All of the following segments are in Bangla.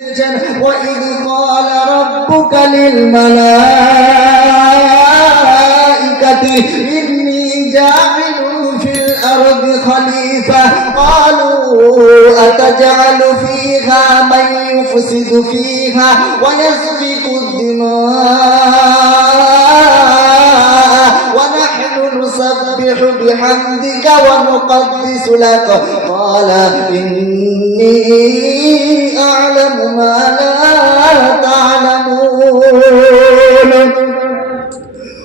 وإذ قال ربك للملائكة إني جاعل في الأرض خليفة قالوا أتجعل فيها من يفسد فيها ويسفك الدماء ونحن نسبح بحمدك ونقدس لك قال إني أعلم ما لا تعلمون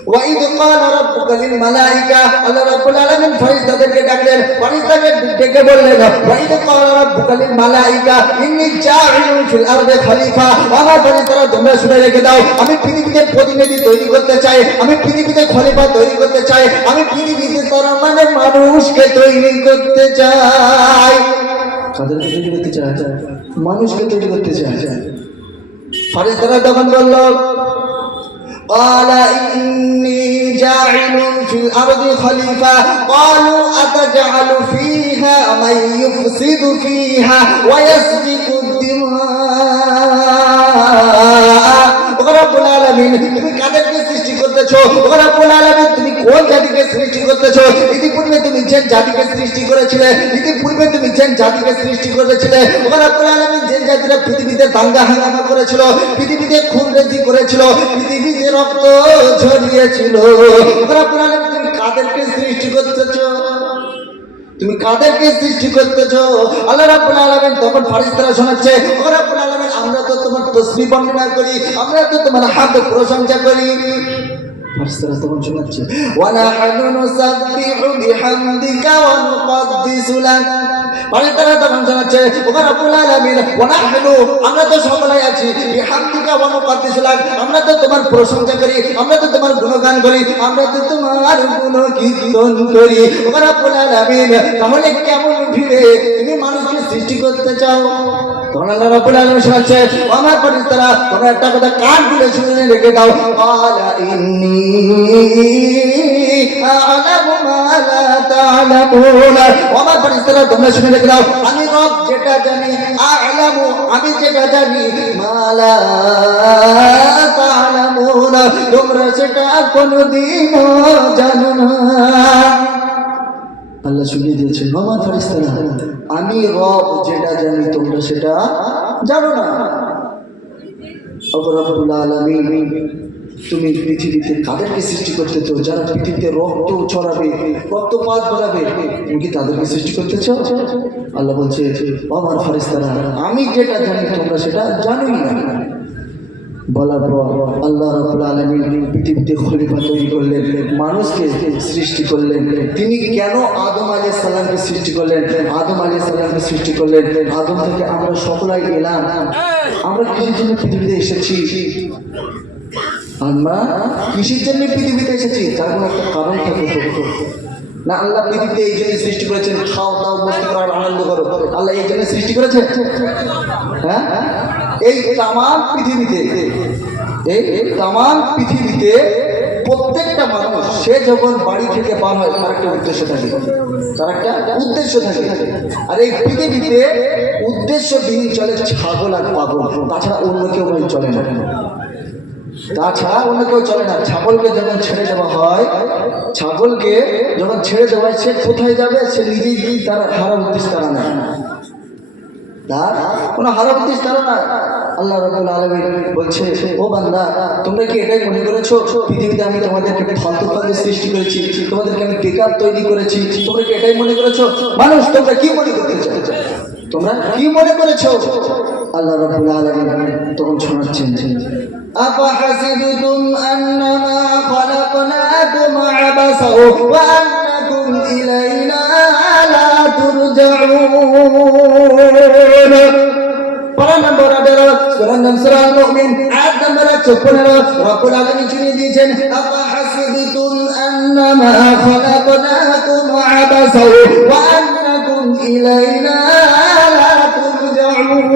وإذ قال ربك للملائكة الله رب العالمين ফেরেশতাদেরকে ডাকলেন ফেরেশতাদের ডেকে বললেন وإذ قال ربك للملائكة إني جاعل في الأرض خليفة আমার ফেরেশতারা তোমরা শুনে রেখে দাও আমি পৃথিবীতে প্রতিনিধি তৈরি করতে চাই আমি পৃথিবীতে খলিফা তৈরি করতে চাই আমি পৃথিবীতে তারা মানে মানুষকে তৈরি করতে চাই কাদেরকে তৈরি করতে চায় মানুষকে তৈরি করতে চায় ফেরেশতারা তখন বলল قال إني جاعل في الأرض خليفة قالوا أتجعل فيها من يفسد فيها ويسفك الدماء রব্বুল আলামিন তুমি কাদেরকে সৃষ্টি করতেছো রব্বুল আলামিন তুমি কোন জাতিকে সৃষ্টি করতেছো ইতিপূর্বে তুমি যে জাতিকে সৃষ্টি করেছিলে ইতিপূর্বে তুমি যে জাতিকে সৃষ্টি করেছিলে রব্বুল আলামিন যে জাতিরা পৃথিবীতে দাঙ্গা হাঙ্গামা করেছিল পৃথিবীতে খুনরেজি করেছিল পৃথিবীতে রক্ত ঝরিয়েছিল রব্বুল আলামিন তুমি কাদেরকে সৃষ্টি করতেছো তুমি কাদেরকে সৃষ্টি করতেছো আল্লাহ রাব্বুল আলামিন তখন ফেরেশতারা শোনাচ্ছে ও রাব্বুল আলামিন আমরা তো তোমার তাসবিহ বর্ণনা করি আমরা তো তোমার হামদ প্রশংসা করি ফেরেশতারা তখন শোনাচ্ছে ওয়া নাহনু নুসাব্বিহু বিহামদিকা ওয়া নুকদ্দিসু লাক ফেরেশতারা তখন শোনাচ্ছে ও রাব্বুল আলামিন ওয়া নাহনু আমরা তো সকলেই আছি বিহামদিকা ওয়া নুকদ্দিসু লাক আমরা তো তোমার প্রশংসা করি আমরা তো তোমার গুণগান করি আমরা তো তোমার গুণকীর্তন করি ও রাব্বুল আলামিন তাহলে কেমন ভিড়ে তুমি মানুষকে সৃষ্টি করতে চাও তখন আল্লাহ রাব্বুল আলামিন শোনাচ্ছে আমার ফেরেশতারা তোমরা একটা কথা কান খুলে শুনে রেখে দাও ক্বালা ইন্নী আ'লামু মা লা তা'লামুন আমার ফেরেশতারা তোমরা শুনে রেখে দাও আমি রব যেটা জানি আ'লামু আমি যেটা জানি মা লা তা'লামুন তোমরা সেটা কোনোদিনও জানো না আল্লাহ শুনিয়ে দিয়েছেন আমার ফেরেশতারা আমি রব যেটা জানি তোমরা সেটা জানো না রব্বুল আলামিন তুমি পৃথিবীতে কাদেরকে সৃষ্টি করতেছো যারা পৃথিবীতে রক্ত ছড়াবে রক্তপাত ঘটাবে তুমি কি তাদেরকে সৃষ্টি করতেছো আল্লাহ বলছে আমার ফেরেশতারা আমি যেটা জানি তোমরা সেটা জানোই না বলার পর আল্লাহ রাব্বুল আলামিন পৃথিবীতে খলিফা তৈরি করলেন মানুষকে সৃষ্টি করলেন তিনি কেন আদম আলাইহিস সালামকে সৃষ্টি করলেন আদম আলাইহিস সালামকে সৃষ্টি করলেন আদম থেকে আমরা সকলেই এলাম আমরা কিসের জন্য পৃথিবীতে এসেছি আমরা কিসের জন্য পৃথিবীতে এসেছি তার কোনো একটা কারণ থাকে না আল্লাহ পৃথিবীতে এই জন্য সৃষ্টি করেছেন খাও দাও মস্তি করো আনন্দ করো আল্লাহ এই জন্য সৃষ্টি করেছেন হ্যাঁ এই তামাম পৃথিবীতে প্রত্যেকটা মানুষ সে যখন বাড়ি থেকে বার হয় তার একটা উদ্দেশ্য থাকে আর এই পৃথিবীতে উদ্দেশ্যবিহীন চলে ছাগল আর পাগল তাছাড়া অন্য কেউ চলে না ছাগলকে যখন ছেড়ে দেওয়া হয় সে কোথায় যাবে সে নিজেই তার হারার উদ্দেশ্য তারা না তার কোনো হারার উদ্দেশ্য তারা না আল্লাহ রাব্বুল আলামিন বলছে ও বান্দা তোমরা কি এটাই মনে করেছো পৃথিবীতে আমি তোমাদেরকে ফালতু সৃষ্টি করেছি তোমাদেরকে আমি বেকার তৈরি করেছি তোমরা কি এটাই মনে করেছো মানুষ তোমরা কি মনে করতে চাও তোমরা কি মনে করেছো আল্লাহ রাব্বুল আলামিন তখন শোনাচ্ছেন আফাহাসিবতুম আন্নামা খালাকনাকুম আবাসা ওয়া আন্নাকুম ইলাইনা লা তুরজাউন para নম্বর 18 সূরা মুমিন আয়াত নম্বর 115 রব্বুল আলামিন শুনিয়ে দিয়েছেন আফাহাসিবতুম আন্নামা খালাকনাকুম আবাসা ওয়া আন্নাকুম ইলাইনা লা তুরজাউন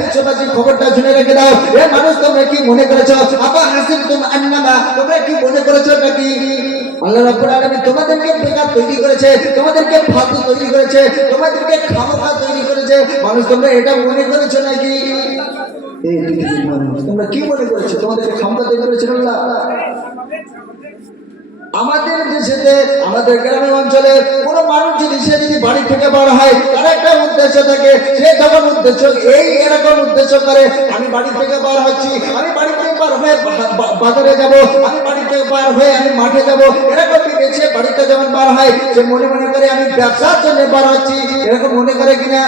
বিশ্ববাসী খবরটা শুনে রেখে দাও মানুষ তোমরা কি মনে করেছো আফাহাসিবতুম আন্নামা তোমরা কি মনে করেছো নাকি আল্লাহ রাব্বুল আলামিন তোমাদেরকে বেকার তৈরি করেছে, তোমাদেরকে ফালতু তৈরি করেছে, তোমাদেরকে খামোখা তৈরি করেছে। মানুষ তোমরা এটা মনে করেছো নাকি? এই পৃথিবীর মানুষ তোমরা কি মনে করেছো তোমাদেরকে খামোখা তৈরি করেছে আল্লাহ? আমাদের দেশেতে, আমাদের গ্রামের অঞ্চলে কোনো মানুষ যদি সে যদি বাড়ি থেকে বার হয়, তার একটা উদ্দেশ্য থাকে। সে তখন উদ্দেশ্য এরকম উদ্দেশ্য করে, আমি বাড়ি থেকে বার হচ্ছি, আমি বাড়ি থেকে বার হয়ে বাজারে যাব, আমি বাড়ি থেকে বার হয়ে আমি মাঠে যাব, এরকম সে বাড়িতে যখন বার হয় সে মনে মনে করে আমি ব্যবসার জন্য বার হচ্ছি, এরকম মনে করে কিনা?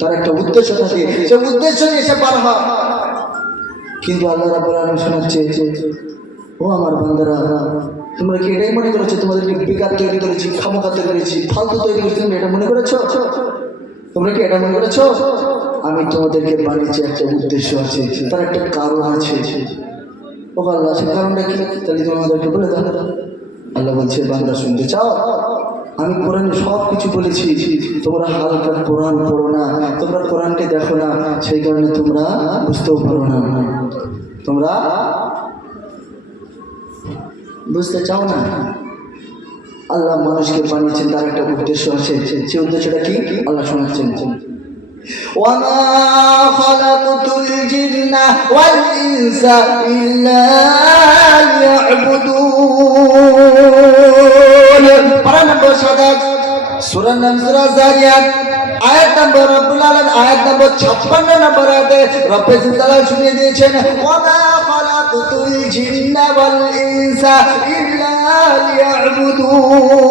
তার একটা উদ্দেশ্য থাকে, সে উদ্দেশ্য নিয়ে সে বার হয়। কিন্তু আল্লাহ রাব্বুল আলামিন শোনাচ্ছে, ও আমার বান্দারা, তোমরা কি এটাই মনে করেছো তোমাদেরকে বেকার তৈরি করেছি, খামোখা তৈরি করেছি, ফালতু তৈরি করেছি? তোমরা এটা মনে করেছো? তোমরা কি এটা মনে করেছো? আমি তোমাদেরকে বানিয়েছি, একটা উদ্দেশ্য আছে, তার একটা কারণ আছে। ও আল্লাহ, সে কারণটা কি? তাহলে তোমাদেরকে বলে দাও। আল্লাহ বলছে, বান্দা শুনতে চাও? আমি কোরআনে সব কিছু বলেছি, তোমরা হালকা কোরআন পড়ো না, তোমরা কোরআনকে দেখো না, সেই কারণে তোমরা বুঝতেও পারো না, তোমরা বুঝতে চাও না। আল্লাহ মানুষকে বানিয়েছেন, তার একটা উদ্দেশ্য আছে। সেই উদ্দেশ্যটা কি? আল্লাহ শোনাচ্ছেন, ওয়ামা খালাকতুল জিন্না ওয়াল ইনসা ইল্লা লিয়াবুদুন। পারা নম্বর 27, সূরা নাম সূরা জারিয়াত, আয়াত নম্বর রব্বুল আলামিন আয়াত নম্বর 56 নম্বর আয়াতে রব্বে জিলাল শুনিয়ে দিয়েছেন, ওয়ামা খালাকতুল জিন্না ওয়াল ইনসা ইল্লা লিয়াবুদুন।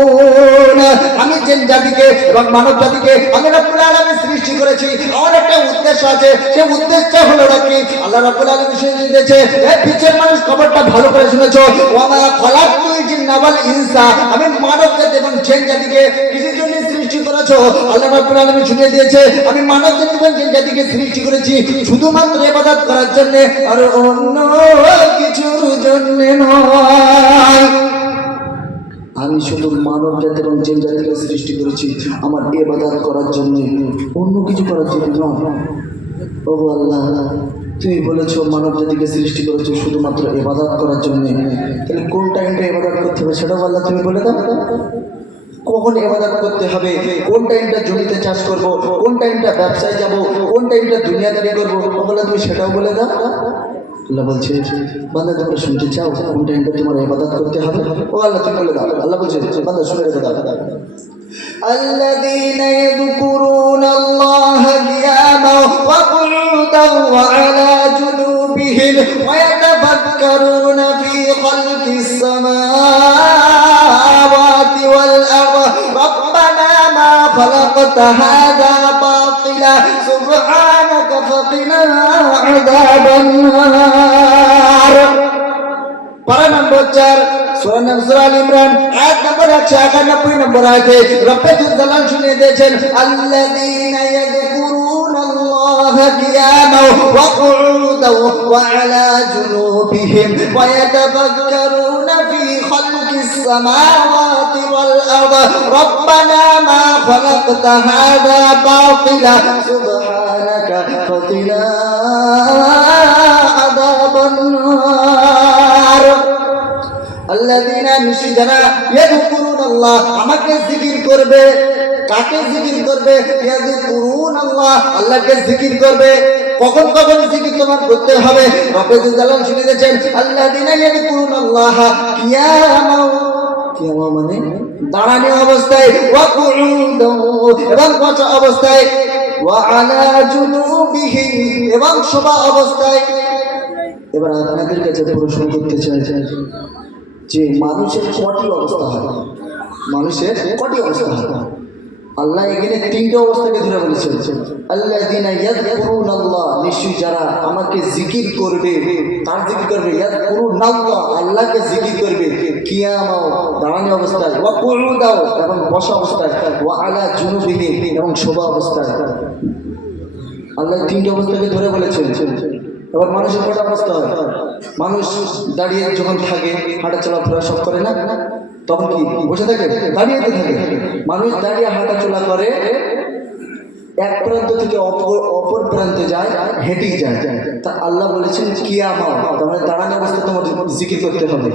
আমি জিন জাতিকে এবং মানব জাতিকে আমি রব্বুল আলামিন সৃষ্টি করেছি, আমার একটা উদ্দেশ্য আছে। সেই উদ্দেশ্য হলো নাকি? আল্লাহ রব্বুল আলামিন শুনিয়ে দিয়েছে, এই পিছের মানুষ খবরটা ভালো করে শুনেছো, ওয়ামা খালাকতুল জিন্না ওয়াল ইনসা, আমি মানব জাতি এবং জিন জাতিকে কিসের জন্য সৃষ্টি করেছো? আল্লাহ রাব্বুল আলামিন শুনিয়ে দিয়েছে, আমি মানব জাতি এবং জিন জাতিকে সৃষ্টি করেছি শুধুমাত্র ইবাদত করার জন্য, আর অন্য কিছুর জন্য নয়। আমি শুধু মানব জাতি এবং জিন জাতিকে সৃষ্টি করেছি আমার ইবাদত করার জন্য, অন্য কিছু করার জন্য নয়। ও আল্লাহ, তুমি বলেছো মানব জাতিকে সৃষ্টি করেছো শুধুমাত্র ইবাদত করার জন্য, তাহলে কোন টাইমটা ইবাদত করতে হবে সেটাও আল্লাহ তুমি বলে দাও। কখন ইবাদত করতে হবে, কোন টাইমটা জমিতে চাষ করব, কোন টাইমটা ব্যবসায় যাব, কোন টাইমটা দুনিয়াদারি করবো, বলে তুমি সেটাও বলে দাও। আল্লাহ বলছে, বান্দা তোমরা শুনতে চাও কোন টাইমটা তোমার ইবাদত করতে হবে? ও আল্লাহ তুমি বলে দাও। আল্লাহ বলছে, বান্দা শুনে রেখে দাও। الذين يذكرون الله قياما وقعودا وعلى جنوبهم ويتفكرون في خلق السماوات والأرض ربنا ما خلقت هذا باطلا سبحانك فقنا عذاب النار. পারা নম্বর 4, সূরা নাম সূরা আল ইমরান আয়াত নম্বর 191 নম্বর আয়াতে রব্বে জালাল শুনিয়ে দিয়েছেন, আল্লাযীনা ইয়াযকুরুনাল্লাহা কিয়ামান ওয়া কুউদান ওয়া আলা জুনুবিহিম ওয়া ইয়াতাফাক্কারুনা ফি খালকিস সামাওয়াতি ওয়াল আরদ রব্বানা মা খালাকতা হাযা বাতিলা সুবহানাকা ফাকিনা আযাবান নার. আল্লাযীনা নিশ্চয় যারা ইয়াযকুরুনাল্লাহ আমাকে জিকির করবে। কাকে জিকির করবে? ইয়াযকুরুনাল্লাহ আল্লাহকে জিকির করবে। কখন কখন জিকির তোমার করতে হবে? রব্বে জালাল শুনিয়ে দিয়েছেন, আল্লাযীনা ইয়াযকুরুনাল্লাহ কিয়ামান, কিয়ামা মানে দাঁড়ানো অবস্থায়, ওয়া কুউদান এবং বসা অবস্থায়, ওয়া আলা জুনুবিহিম এবং শোভা অবস্থায়। এবার আপনাদের কাছে প্রশ্ন করতে চাই যে মানুষের কটি অবস্থা হয়? মানুষের কটি অবস্থা হয়? আল্লাহ এখানে 3টে অবস্থাকে ধরে বলেছেন, আল্লাযীনা ইয়াযকুরুনাল্লাহ নিশ্চয়ই যারা আমাকে জিকির করবে, তার জিকির করবে, ইয়াযকুরুনাল্লাহ আল্লাহকে জিকির করবে, কিয়ামা দাঁড়ানো অবস্থায়, ওয়া কুউদাও এবং বসা অবস্থায়, ওয়া আলা জুনুবিহিম এবং শোভা অবস্থায়। আল্লাহ 3টে অবস্থাকে ধরে বলেছেন। এবার মানুষের কটা অবস্থা হয়? মানুষ দাঁড়িয়ে যখন থাকে, হাঁটা চলাফেরা সব করে না, তখন কি বসে থাকে? দাঁড়িয়েতে থাকে। মানুষ দাঁড়িয়ে হাঁটা চলা করে এক প্রান্ত থেকে অপর প্রান্তে যায়, হেঁটেই যায়। তা আল্লাহ বলেছেন কিয়ামত, তার মানে দাঁড়ানো অবস্থায় তোমার জিকির করতে হবে,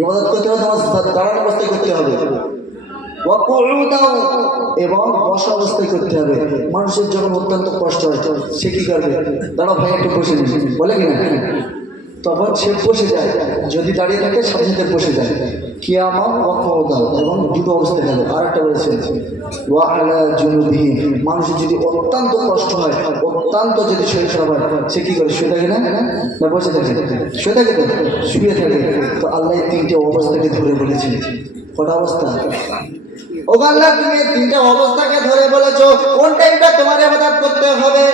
ইবাদত করতে হবে, তোমার দাঁড়ানো অবস্থায় করতে হবে, এবং বসা অবস্থায় করতে হবে। মানুষের যখন অত্যন্ত কষ্ট হয় সে কি করবে? দাঁড়াও ভাই একটু বসে নিন, বলে কিনা? তখন সে বসে যায়, যদি দাঁড়িয়ে থাকে সাথে সাথে বসে যায়। কিয়ামত ওয়াকউদাও, এবং দুটো অবস্থায় গেল। আর একটা বলেছে ওয়া আলা জুনুবিহি, মানুষের যদি অত্যন্ত কষ্ট হয়, অত্যন্ত যদি শরীর খারাপ হয়, সে কি করে? শুয়ে থাকে না? না বসে থাকে? শুয়ে থাকে তো? শুয়ে থাকে। তো আল্লাহ তিনটে অবস্থাকে ধরে বলেছেন। কটা অবস্থা? ও আল্লাহ, তুমি তিনটা অবস্থাকে ধরে বলেছো, কোন টাইমটা তোমার ইবাদত করতে হবে,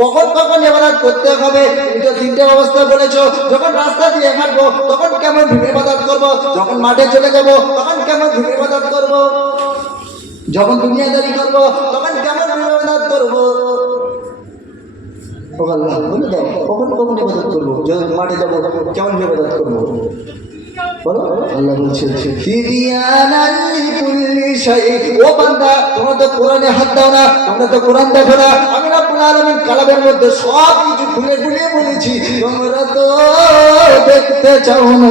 কখন কখন ইবাদত করতে হবে। তুমি তো তিনটে অবস্থা বলেছো। যখন রাস্তা দিয়ে হাঁটবো তখন কেমন ভেবে ইবাদত করবো, যখন মাঠে চলে যাবো তখন কেমন ভেবে ইবাদত করবো, যখন দুনিয়াদারি করবো তখন কেমন ভেবে ইবাদত করবো। ও আল্লাহ বলে দাও, কখন কখন ইবাদত করবো, যখন মাঠে যাবো কেমন ভেবে ইবাদত করবো বলো। আল্লাহ বলছে ও বান্দা, তোমরা তো কোরআনে হাত দাও না, তোমরা তো কোরআন দেখো না। আমি রব্বুল আলামিন কালামের মধ্যে সব কিছু খুলে খুলে বলেছি, তোমরা তো দেখতে চাও না।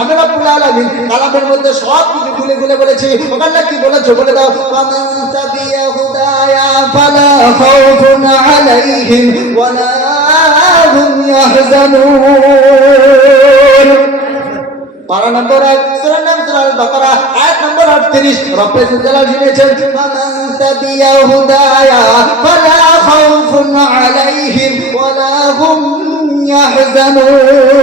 আমি রব্বুল আলামিন কালামের মধ্যে সব কিছু খুলে খুলে বলেছি। আল্লাহ কি বলেছে বলে দাও। ফামান তাবিয়া হুদায়া ফালা খাউফুন আলাইহিম ওয়ালা হুম ইয়াহজানুন। পারা নম্বর 1, সূরা নাম সূরা আল-বাকারা, আয়াত নম্বর 38। রব্বুল জালাল শুনেছেন ফামান তাবিয়া হুদায়া ফালা খাউফুন আলাইহিম ওয়ালা হুম ইয়াহজানুন।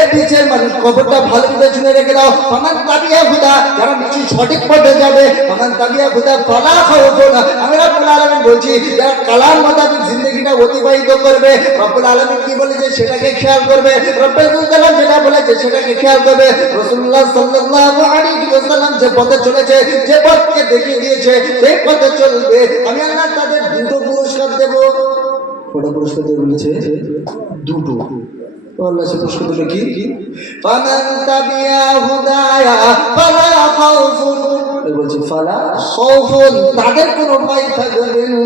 এ পিছের মানুষ খবরটা ভালো করে শুনে রেখে দাও। ফামান তাবিয়া হুদা, যারা নিশ্চয়ই সঠিক পথে যাবে, ফামান তাবিয়া হুদা ফালা খাউফুন। আমি রব্বুল আলামিন বলছি, যারা কালাম মোতাবেক জিন্দেগিটা অতিবাহিত করবে, রব্বুল আলামিন কি বলেছে সেটাকে খেয়াল করবে, রব্বুল জালাল যেটা বলেছে সেটাকে খেয়াল করবে। রাসূলুল্লাহ সাল্লাল্লাহু আলাইহি ওয়াসাল্লাম যে পথে চলেছে, যে পথকে দেখিয়ে দিয়েছে, সেই পথে চলবে। আমি আল্লাহ তাদের দুটো পুরস্কার দেব। কটা পুরস্কার দেব বলেছে? দুটো। আল্লাহ সে পুরস্কার দেবে কি? ফামান তাবিয়া হুদায়া ফালা খাউফুন, বলছে ফালা খাউফুন, তাদের কোনো ভয় থাকবে না,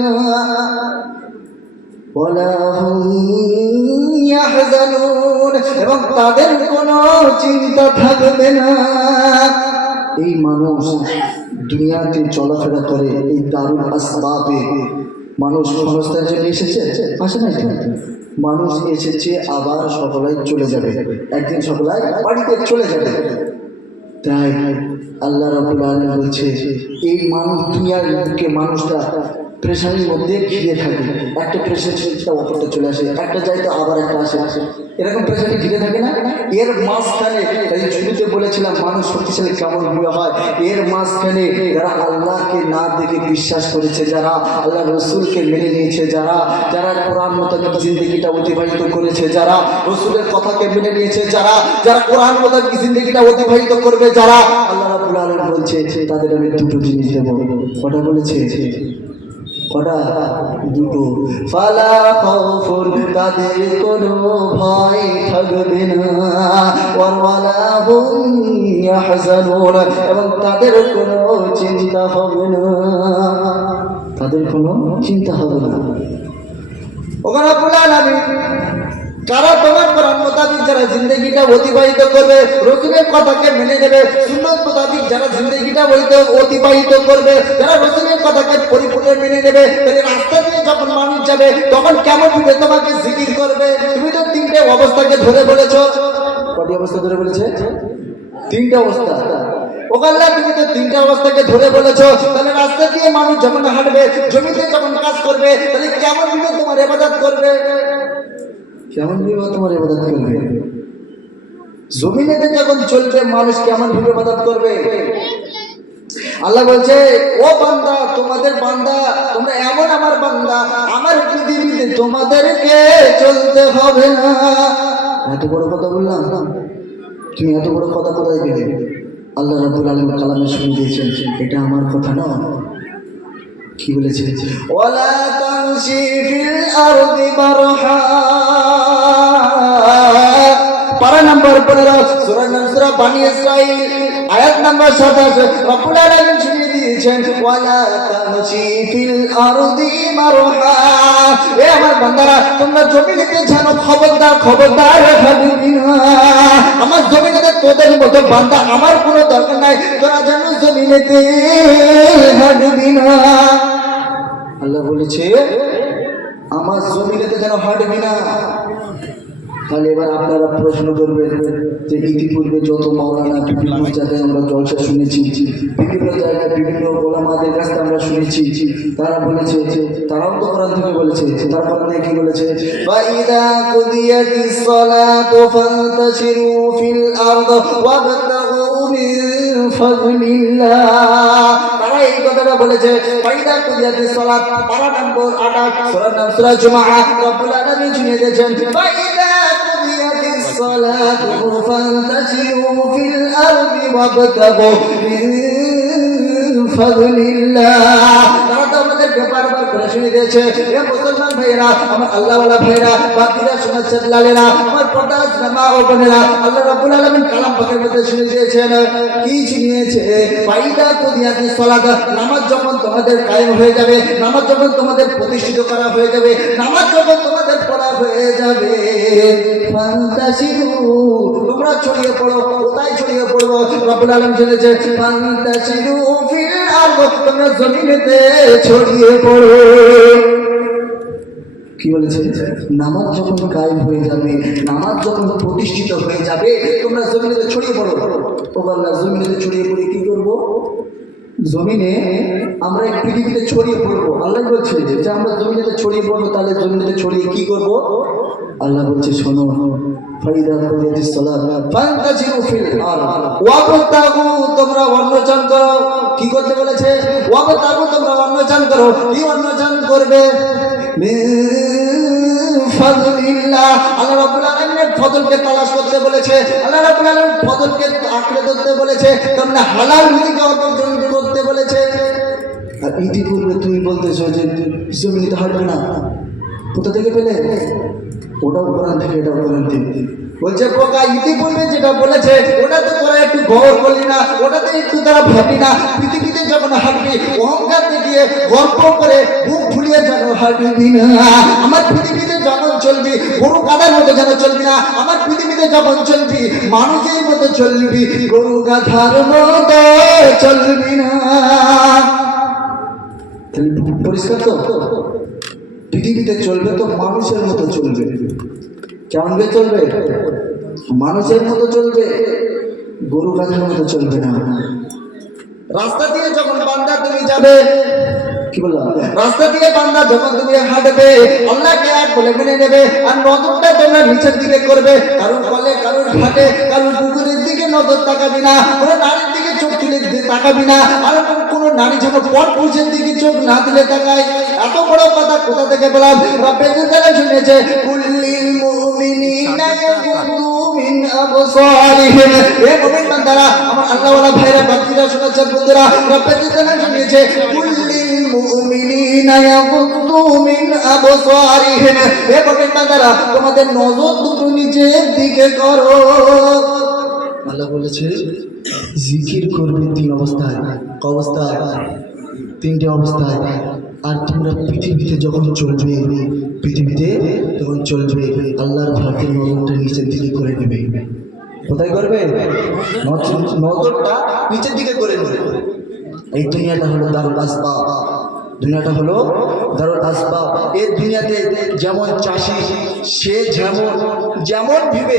ওয়ালা হুম ইয়াহজানুন, এবং তাদের কোনো চিন্তা থাকবে না। এই মানুষ দুনিয়াতে চলাফেরা করে এই দারুল আসবাবে। মানুষ ক্ষণস্থায়ী জন্য এসেছে, আসে নাই তো? মানুষ এসেছে, আবার সকলাই চলে যাবে, একদিন সকলাই বাড়িতে চলে যাবে। তাই আল্লাহ রাব্বুল আলামিন বলছে এই মানুষ, দুনিয়ার বুকে মানুষটা প্রেশারের মধ্যে ঘিরে থাকে। একটা প্রেশার ছেড়ে অপরটা চলে আসে, একটা যায় তো আবার একটা আসে, এরকম প্রেশারে ঘিরে থাকে না? এর মাঝখানে, তাই শুরুতে বলেছিলাম মানুষ শক্তিশালী কেমন ভাবে হয়। এর মাঝখানে যারা আল্লাহকে না দেখে বিশ্বাস করেছে, যারা আল্লাহ রসুলকে মেনে নিয়েছে, যারা যারা কোরআন মোতাবেক জিন্দগিটা অতিবাহিত করেছে, যারা রসুলের কথাকে মেনে নিয়েছে, যারা যারা কোরআন মোতাবেক জিন্দগিটা অতিবাহিত করবে, যারা, আল্লাহ রাব্বুল আলামিন বলছে তাদের আমি দুটো জিনিস দেবো। কটা বলেছে? কটা? দুটো। ফালা খাউফুন, তাদের কোনো ভয় থাকবে না, ওয়ালা হুম ইয়াহজানুন, এবং তাদের কোনো চিন্তা হবে না, তাদের কোনো চিন্তা হবে না। ওখানে রব্বুল আলামিন কারা তোমার কোরআন মোতাবেক যারা জিন্দগিটা অতিবাহিত করবে, রসুলের কথাকে মেনে নেবে, সুন্নাত মোতাবেক যারা জিন্দগিটা অতিবাহিত করবে, যারা রসুলের কথাকে পরিপূর্ণ মেনে নেবে, তাহলে রাস্তা দিয়ে যখন মানুষ যাবে তখন কেমন ভাবে তোমাকে জিকির করবে। তুমি তো তিনটে অবস্থাকে ধরে বলেছো। কটি অবস্থা ধরে বলেছে? তিনটে অবস্থা। ও আল্লাহ, তুমি তো তিনটে অবস্থাকে ধরে বলেছো, তাহলে রাস্তা দিয়ে মানুষ যখন হাঁটবে, জমিতে যখন কাজ করবে, তাহলে কেমন ভাবে তোমার ইবাদত করবে, কেমন ভাবে তোমার ইবাদত করবে? জমিনেতে যখন চলবে মানুষ কেমন ভাবে ইবাদত করবে? আল্লাহ বলছে ও বান্দা, তোমাদের বান্দা, তোমরা এমন আমার বান্দা, আমার পৃথিবীতে তোমাদেরকে চলতে হবে না। এত বড় কথা বললাম, তুমি এত বড় কথা কোথায় পেলে? আল্লাহ রাব্বুল আলামিন কালামে শুনে দিয়েছেন, এটা আমার কথা না। কি বলেছে? ওয়ালা তামশি ফিল আরদি মারহা, পারা নাম্বার 15, সূরা নাম সূরা বানি ইসরাঈল, আয়াত নাম্বার 27। রব্বুল আলামিন শুনিয়ে দিয়েছেন দিয়েছেন ওয়ালা তামশি ফিল আরদি মারহা। এ আমার বান্দারা তোমরা জমিনেতে জানো খবরদার খবরদার হাঁটবি না। আমার জমিনেতে তোদের মতো বান্দা আমার কোনো দরকার নাই, তোরা জানো জমিনেতে হাঁটবি না। আল্লাহ বলেছে আমার জমিনেতে যেন হাঁটবি না। তাহলে এবার আপনারা প্রশ্ন করবেন যে ইতিপূর্বে যত মাওলানা বিভিন্ন জায়গায় আমরা জলসা শুনেছি, বিভিন্ন জায়গায় বিভিন্ন ওলামাদের কাছ থেকে আমরা শুনেছি, তারা বলেছে, তারাও তো কোরআন থেকে বলেছে, তারা কোরআনে কি বলেছে, ফাইদা কুদিয়াতিস সালাতু ফান্তাশিরু ফিল আরদ ওয়াবতাগু মিন ফাদলিল্লাহ। তারা এই কথাটা বলেছে ফাইদা কুদিয়াতিস সালাত, পারা নম্বর 28 সূরা নাম সূরা জুমআ। রব্বুল আলামিন শুনিয়ে দিয়েছেন ফাইদা কুদিয়াতিস সালাতু ফান্তাশিরু ফিল আরদি ওয়াবতাগু মিন ফাদলিল্লাহ। তারা তো আমাদের বারবার করে শুনিয়ে দিয়েছে। এ মুসলমান ভাইরা, আমার আল্লাহওয়ালা ভাইরা, বাকিরা সমাজের লালেরা, আমার পর্দা মা ও বোনেরা, আল্লাহ রাব্বুল আলামিন কালাম পাকের মধ্যে শুনিয়ে দিয়েছেন। কি শুনিয়েছে? ফাইদা কুদিয়াতিস সালাত, নামাজ যখন তোমাদের কায়েম হয়ে যাবে, নামাজ যখন তোমাদের প্রতিষ্ঠিত করা হয়ে যাবে, নামাজ যখন তোমাদের পড়া হয়ে যাবে, ফান্তাশিরু, তোমরা ছড়িয়ে পড়ো। কোথায় ছড়িয়ে পড়বো? রব্বুল আলামিন বলেছে ফান্তাশিরু ফিল আরদ, তোমরা জমিনেতে ছড়িয়ে পড়ো। কি বলেছে? নামাজ যখন কায়েম হয়ে যাবে, নামাজ যখন প্রতিষ্ঠিত হয়ে যাবে, তোমরা জমিনেতে ছড়িয়ে পড়ো। ও আল্লাহ, জমিনেতে ছড়িয়ে পড়ে কি করব? জমিনে আমরা এক পৃথিবীতে ছড়িয়ে পড়বো। আল্লাহ বলছে যে আমরা জমিনেতে ছড়িয়ে পড়বো, তাহলে জমিনেতে ছড়িয়ে কি করব? আল্লাহ বলছে শোনো, ফাইদা কুদিয়াতিস সালাত ফান্তাশিরু ফিল আরদ ওয়াবতাগু, তোমরা অন্বেষণ করো। কি করতে বলেছে? ওয়াবতাগু, তোমরা অন্বেষণ করো। কি অন্বেষণ করবে? মিন ফাদলিল্লাহ, আল্লাহ রাব্বুল আলামিনের ফজলকে তালাশ করতে বলেছে। আল্লাহ রাব্বুল আলামিন ফজলকে আঁকড়ে ধরতে বলেছে। তোমরা হালাল রুজিকে অর্জন করতে বলেছে। আর ইতিপূর্বে তুমি বলতেছো যে জমিনে হাঁটবে না, কোথা থেকে পেলে? ওটাও কোরআন থেকে, এটাও কোরআন থেকে। বলছে পোকা, ইতিপূর্বে যেটা বলেছে ওটা তো তোরা একটু গৌর করলি না, ওটাতে একটু তারা ভাবি না। পৃথিবীতে যখন হাঁটবি অহংকার দেখিয়ে গর্ব করে বুক ফুলিয়ে যেন হাঁটবি না। আমার পৃথিবীতে যখন চলবি গরু গাধার মতো যেন চলবি না। আমার পৃথিবীতে যখন চলবি মানুষের মতো চলবি, গরু গাধার মতো চলবি না। পরিষ্কার তো? পৃথিবীতে চলবে তো মানুষের মতো চলবে। কেমন করে চলবে? মানুষের মতো চলবে, গরু গাধার মতো চলবে না। রাস্তা দিয়ে যখন বান্দা তুমি যাবে, কি বললাম? রাস্তা দিয়ে বান্দা যখন তুমি হাঁটবে, আল্লাহকে এক বলে মেনে নেবে। আর নজরটা তোমরা নিচের দিকে করবে। কারোর কলে, কারোর ঘাটে, কারোর পুকুরের দিকে নজর তাকাবি না। কোনো নারীর দিকে চোখ তুলে তাকাবি না। আর কোনো নারী যেন পট পুরুষের দিকে চোখ না তুলে তাকায়। এত বড় কথা কোথা থেকে বললাম? রব্বে তাআলা শুনেছে কুল্লিল মুমিনিনা ইয়াগুদ্দু মিন আবসারিহিম। হে মুমিন বান্দারা, আমার আল্লাহওয়ালা ভাইরা, বাকিরা শোনাচ্ছেন বন্ধুরা, রব্বে তাআলা শুনেছে কুল্লিল মুমিনিনা ইয়াগুদ্দু মিন আবসারিহিম। হে মুমিন বান্দারা, তোমাদের নজর দুটো নিচের দিকে করো। আল্লাহ বলেছে জিকির করবে তিন অবস্থায়। অবস্থায়, তিনটে অবস্থায়। আর তোমরা পৃথিবীতে যখন চলবে, পৃথিবীতে যখন চলবে, আল্লাহর ভক্তের নজরটা নিচের দিকে করে নেবে। কোথায় করবে? নজরটা নিচের দিকে করে নেবে। এই দুনিয়াটা হলো দারুল আসবাব। দুনিয়াটা হলো দারুল আসবাব। এই দুনিয়াতে যেমন চাষি, সে যেমন ভেবে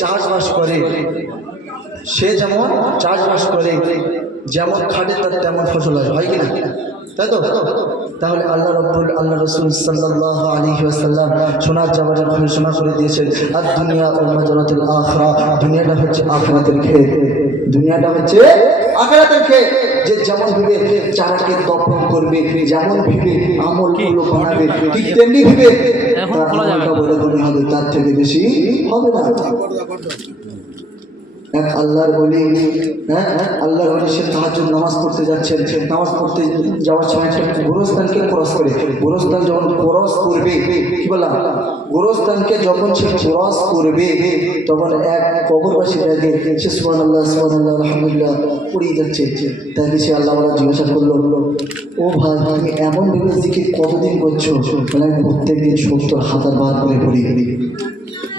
চাষবাস করে, সে যেমন চাষবাস করে, যেমন খাটে তার তেমন ফসল হয় কিনা? তাই তো? তাহলে আল্লাহ রাসূল সাল্লাল্লাহু আলাইহি ওয়াসাল্লাম সোনার জবানের ঘোষণা করে দিয়েছেন, আর দুনিয়া ও মাজারাতুল আখিরা, দুনিয়াটা হচ্ছে আখিরাতের ক্ষেত। দুনিয়াটা হচ্ছে আখিরাতের ক্ষেত। যে যেমন ভেবে চারাকে দফন করবে, যেমন ভেবে আমলগুলো বানাবে, ঠিক তেমনি ভেবে তার আমলটা বলে মনে হবে, তার থেকে বেশি হবে না। এক আল্লাহর বলি, হ্যাঁ আল্লাহর বলি, সে তাহাজ্জুদ নামাজ পড়তে যাচ্ছেন, নামাজ পড়তে যাওয়ার সময় একটা গোরস্থানকে ক্রস করে, গোরস্থান যখন ক্রস করবে, কি বললাম, গোরস্থানকে যখন সে ক্রস করবে তখন এক কবরবাসী দেখে সে সুবহানাল্লাহ সুবহানাল্লাহ আলহামদুলিল্লাহ পড়েই যাচ্ছে। তাকে সে আল্লাহ জিজ্ঞাসা করলো, ও ভাই তুমি এমন ভেবে জিকির কতদিন করছো? মানে আমি প্রত্যেকদিন 70,000 বার করে পড়ি।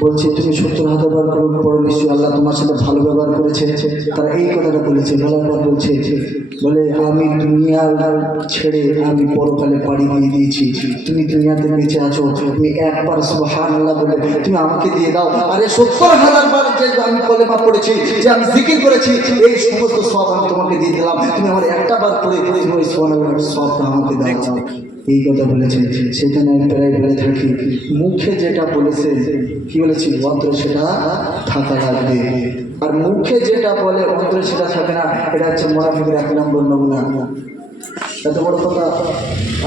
বলছে তুমি 70,000 বার করে পড়ো, নিশ্চয়ই আল্লাহ তোমার সাথে ভালো ব্যবহার করেছে। তারা এই কথাটা বলেছে, বলার পর বলছে, বলে আমি দুনিয়ার ছেড়ে আমি পরকালে পাড়ি দিয়ে দিয়েছি, তুমি দুনিয়াতে বেঁচে আছো, তুমি একবার সুবহানাল্লাহ বলে তুমি আমাকে দিয়ে দাও, আরে 70,000 বার যে আমি কলেমা পড়েছি, যে আমি জিকির করেছি, এই সমস্ত সব আমি তোমাকে দিয়ে দিলাম, তুমি আমার একটা বার পড়ে তুমি ওই সুবহানাল্লাহর সবটা আমাকে দাও। এই কথা বলেছে। সেখানে আমি প্রায় বলে থাকি, মুখে যেটা বলেছে, কি বলেছি, অন্তরে সেটা থাকা লাগবে। আর মুখে যেটা বলে অন্তরে সেটা থাকে না, এটা হচ্ছে মুনাফিকের 1 নম্বর নমুনা। এত বড় কথা।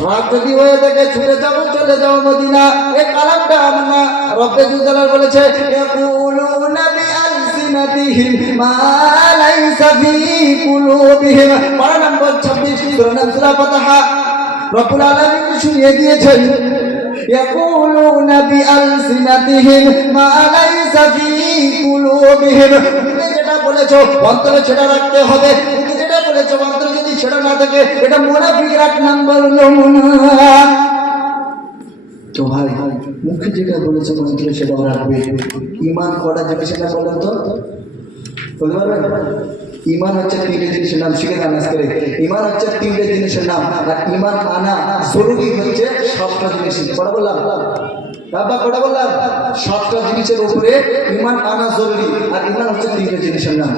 রাত যদি হয়ে থাকে ছুটে যাবো, চলে যাবো মদিনা, এই কালামটা আমার না। রব্বে জুদালাল বলেছে, ইয়াকুলুনা বিআলসিনাতিহিম মা লাইসা ফি কুলুবিহিম। পারা নম্বর 26 সূরা ফাতিহা। রব্বুল আলামিন শুনিয়ে দিয়েছেন, ইয়াকুলুনা বিআলসিনাতিহিম মা লাইসা ফি কুলুবিহিম। তুমি যেটা বলেছো অন্তরে সেটা রাখতে হবে, তুমি যেটা বলেছো অন্তরে যদি সেটা না থাকে, এটা মুনাফিকের 1 নম্বর নমুনা। তো ভাই মুখে যেটা বলেছে অন্তরে সেটা রাখবে। ঈমান করা যাবে সেটা বলেন তো, বলতে পারবেন? ঈমান হচ্ছে 3টে জিনিসের নাম, শিখে নাম আজকে। ঈমান হচ্ছে 3টে জিনিসের নাম, আর ঈমান আনা জরুরি হচ্ছে 7টা জিনিস। কটা বললাম বাবা, কটা বললাম? 7টা জিনিসের উপরে ঈমান আনা জরুরি, আর ঈমান হচ্ছে 3টে জিনিসের নাম।